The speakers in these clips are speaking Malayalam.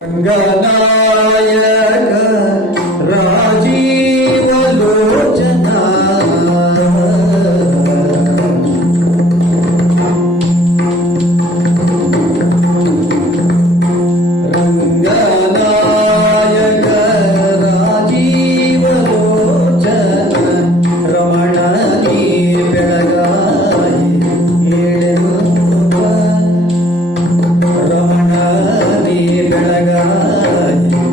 ரங்கநாயக good.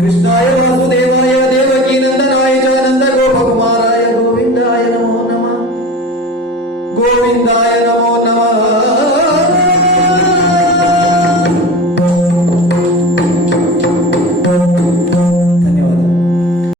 കൃഷ്ണായ ജാനന്ദ ഗോപകുമാരായ ഗോവിന്ദായ നമോ നമ. ഗോവിന്ദായ നമോ